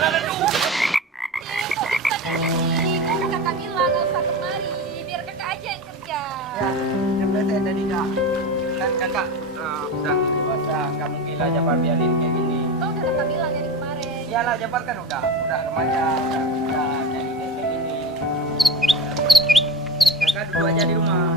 Alah, aduh. Kakak bilang nggak usah kemari, biar kakak aja yang kerja. Ya, yang berarti tadi kak. Kan kakak udah dewasa, nggak mungkin lah Japar biarin kayak gini. Oh, udah kakak bilang dari kemarin. Iyalah Japar kan udah remaja, udah jadi kayak gini. Kakak duduk aja di rumah.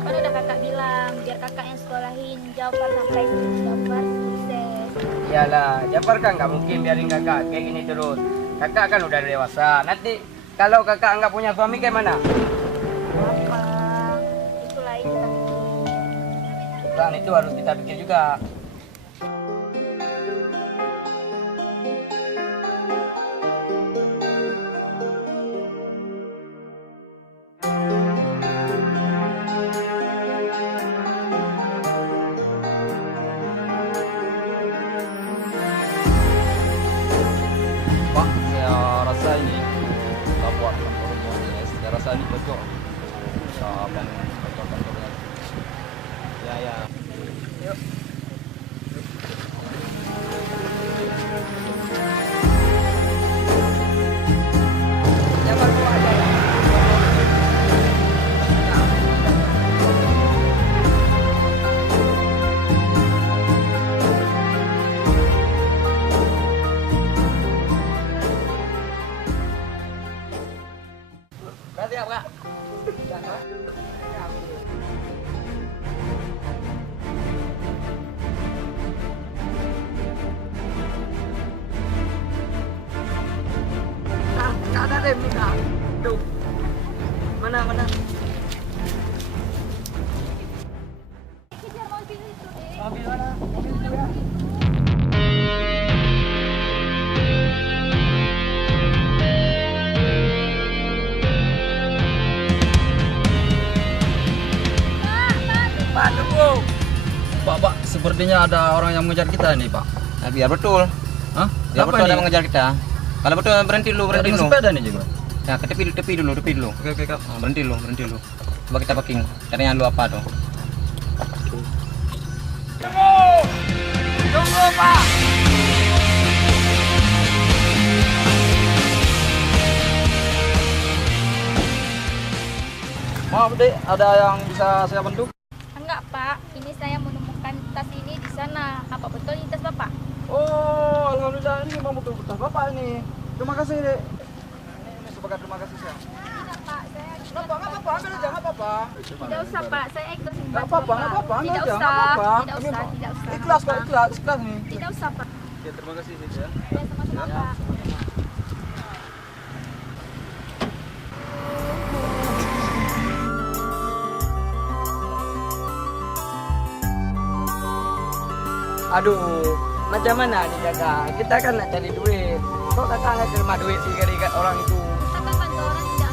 Kan udah kakak bilang, biar kakak yang sekolahin Jafar sampai Jafar sukses. Iyalah, Japar kan nggak mungkin biarin kakak kayak gini terus. Kakak kan udah dewasa. Nanti kalau kakak nggak punya suami kayak mana? Apa? Itulah yang kita pikir. Bukan, itu harus kita pikir juga. Pak, saya rasa ini kita buat kantornya. Saya rasa ini cocok. Bisa bangun kantornya. Ya, ya. Yuk. Japar bawa aja ya. Berarti apa kak? Ya, Kak. Ya, oke. Kak ada rem nih kak. Tuh. Mana? Kejar mobil itu deh. Mobil mana? Mobil itu ya. Pak, tunggu. Pak, sepertinya ada orang yang mengejar kita nih, Pak. Nah, biar betul. Hah? Biar Siapa betul ada ini? mengejar kita. Kalau betul berhenti dulu, berhenti Dengan dulu. sepeda nih juga. Nah, ke tepi dulu. Oke, Kak. Nah, berhenti dulu. Coba kita parking. Caranya lu apa tuh? Tunggu, Pak. Maaf, Dek, ada yang bisa saya bantu? Enggak, Pak. Ini saya menemukan tas ini di sana. Apa betul ini tas Bapak? Oh, alhamdulillah ini memang betul-betul Bapak ini. Terima kasih, Dek. Ini sebagai terima kasih saya. Tidak, Pak. Saya Nggak apa-apa, ambil aja, nggak apa-apa. tidak usah, Pak. Saya ikhlas Nggak membantu apa-apa, Bapak. nggak apa-apa, ambil Tidak aja, usah. nggak apa-apa. Tidak usah. Ikhlas kok, ikhlas nih. Tidak usah, Pak. Ya, terima kasih, Dek, ya. Ya, sama-sama, Pak. Aduh, macam mana nih kakak? Kita kan nak cari duit. Kok kakak nggak terima duit sih dari orang itu? Kita kan kantoran tidak